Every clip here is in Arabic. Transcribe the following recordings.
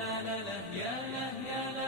لا لا لا يا لا يا لا لا لا يا لا يا لا يا لا لا لا لا لا لا لا لا لا لا لا يا لا لا لا يا لا لا لا يا لا لا يا لا يا لا لا لا يا لا لا لا يا لا يا لا لا يا لا لا لا يا لا لا يا لا لا يا لا يا لا لا يا لا لا لا يا لا يا لا لا يا لا يا لا يا لا لا يا لا لا لا يا لا لا يا لا لا يا لا يا لا يا لا لا لا يا لا يا لا يا لا لا لا يا لا لا لا يا لا يا لا يا لا لا لا يا لا يا لا يا لا يا لا يا لا يا لا لا لا يا لا يا لا لا يا لا يا لا يا لا لا لا يا لا يا لا يا لا لا لا يا لا لا يا لا يا لا يا لا لا لا يا لا يا لا يا لا يا لا يا لا يا لا لا لا يا لا يا لا لا يا لا يا لا يا لا لا لا يا لا يا لا يا لا لا لا يا لا لا يا لا يا لا يا لا لا لا يا لا يا لا يا لا يا لا يا لا يا لا لا لا يا لا يا لا لا يا لا يا لا يا لا لا لا يا لا يا لا يا لا لا لا يا لا لا يا لا يا لا يا لا لا لا يا لا يا لا يا لا يا لا يا يا لا لا لا يا لا يا لا لا يا لا يا لا يا لا لا لا يا لا يا لا يا لا لا لا يا لا لا يا لا يا لا يا لا لا لا يا لا يا لا يا لا يا لا يا يا لا لا لا يا لا يا لا لا يا لا يا لا يا لا لا لا يا لا يا لا يا لا لا لا يا لا لا يا لا يا لا يا لا لا لا يا لا يا لا يا لا يا لا يا لا لا لا يا لا يا لا لا يا لا يا لا يا لا لا لا يا لا يا لا يا لا لا لا يا لا لا يا لا يا لا يا لا لا لا يا لا يا لا يا لا يا لا يا يا لا لا لا يا لا يا لا لا يا لا يا لا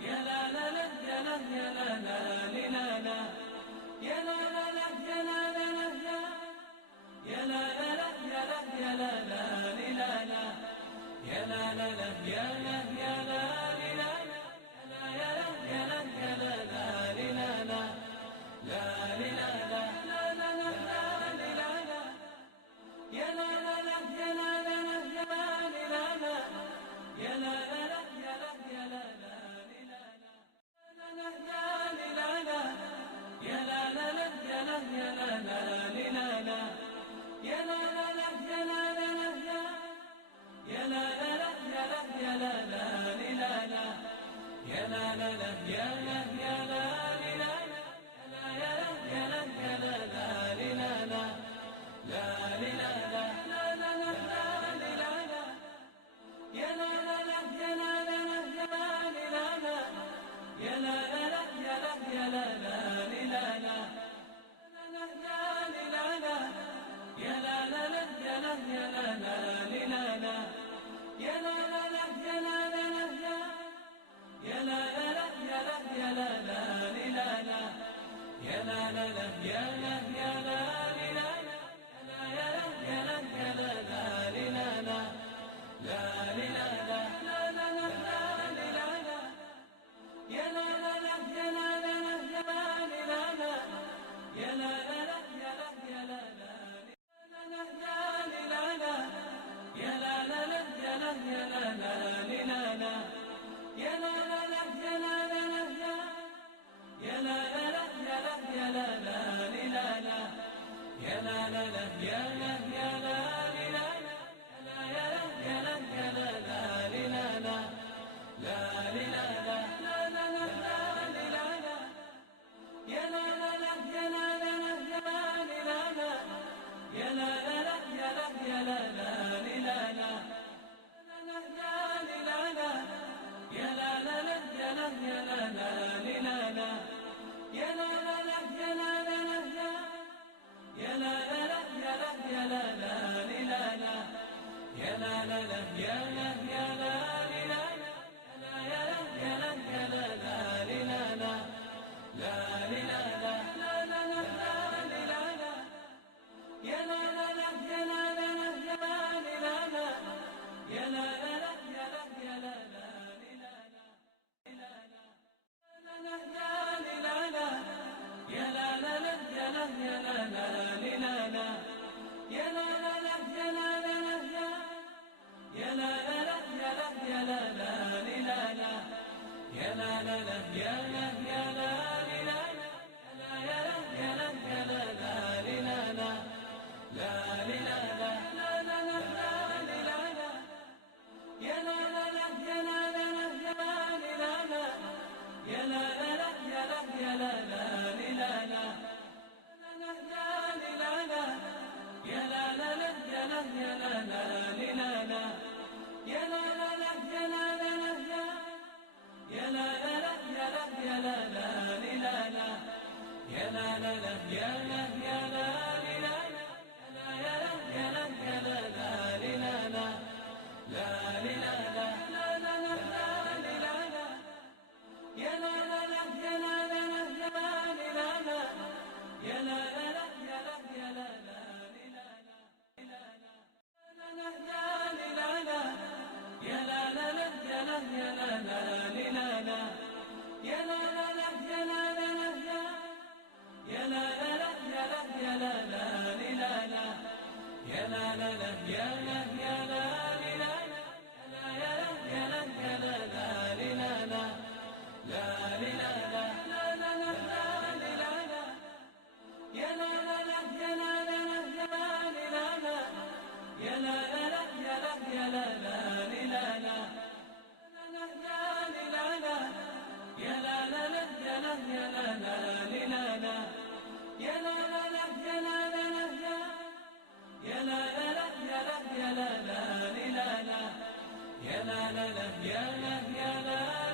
يا لا لا لا يا لا يا لا يا لا لا لا يا لا يا لا لا لا يا لا يا لا لا يا لا يا لا يا لا لا لا لا لا لا لا لا لا لا لا لا يا لا لا لا يا لا لا لا يا لا لا يا لا يا لا يا لا يا لا لا يا لا يا لا لا لا يا لا لا لا يا لا لا لا يا لا لا لا يا لا يا لا لا يا لا لا لا يا لا يا لا لا يا لا يا لا يا لا لا لا لا لا لا لا لا لا يا لا لا لا يا لا لا لا يا لا لا يا لا يا لا لا لا يا لا لا لا يا لا يا لا لا يا لا لا لا يا لا لا لا يا لا لا لا يا لا يا لا لا يا لا لا لا يا لا يا لا لا يا لا يا لا يا لا لا لا لا لا لا لا لا لا يا لا لا لا يا لا لا لا يا لا لا لا يا لا يا لا لا يا لا لا لا يا لا يا لا لا يا لا لا لا يا لا لا لا يا لا لا لا يا لا يا لا لا يا لا لا لا يا لا يا لا يا لا يا لا يا لا لا لا لا لا لا لا يا لا لا لا يا لا لا لا يا لا لا لا يا لا يا لا لا يا لا لا لا يا لا يا لا لا يا لا لا لا يا لا لا لا يا لا لا لا يا لا يا لا لا يا لا لا لا يا لا يا لا يا لا يا لا يا لا لا يا لا لا لا يا لا لا لا يا لا لا لا يا لا يا لا يا لا لا لا يا لا يا لا يا لا لا لا يا لا لا يا لا لا لا يا لا يا لا يا لا لا لا يا لا يا لا يا لا يا لا يا لا يا لا لا لا يا لا لا يا لا لا لا يا لا يا لا يا لا لا لا يا لا يا لا يا لا لا لا يا لا لا يا لا لا لا يا لا يا لا يا لا لا لا يا لا يا لا يا لا يا لا يا لا يا لا لا لا يا لا لا يا لا لا لا يا لا يا لا يا لا لا لا يا لا يا لا يا لا لا لا يا لا يا لا لا يا لا يا لا يا لا لا لا يا لا يا لا يا لا يا لا يا لا يا لا لا لا يا لا يا لا لا يا لا يا لا يا لا لا لا يا لا يا لا يا لا لا لا يا لا يا لا لا يا لا يا لا يا لا لا لا يا لا لا لا يا لا يا لا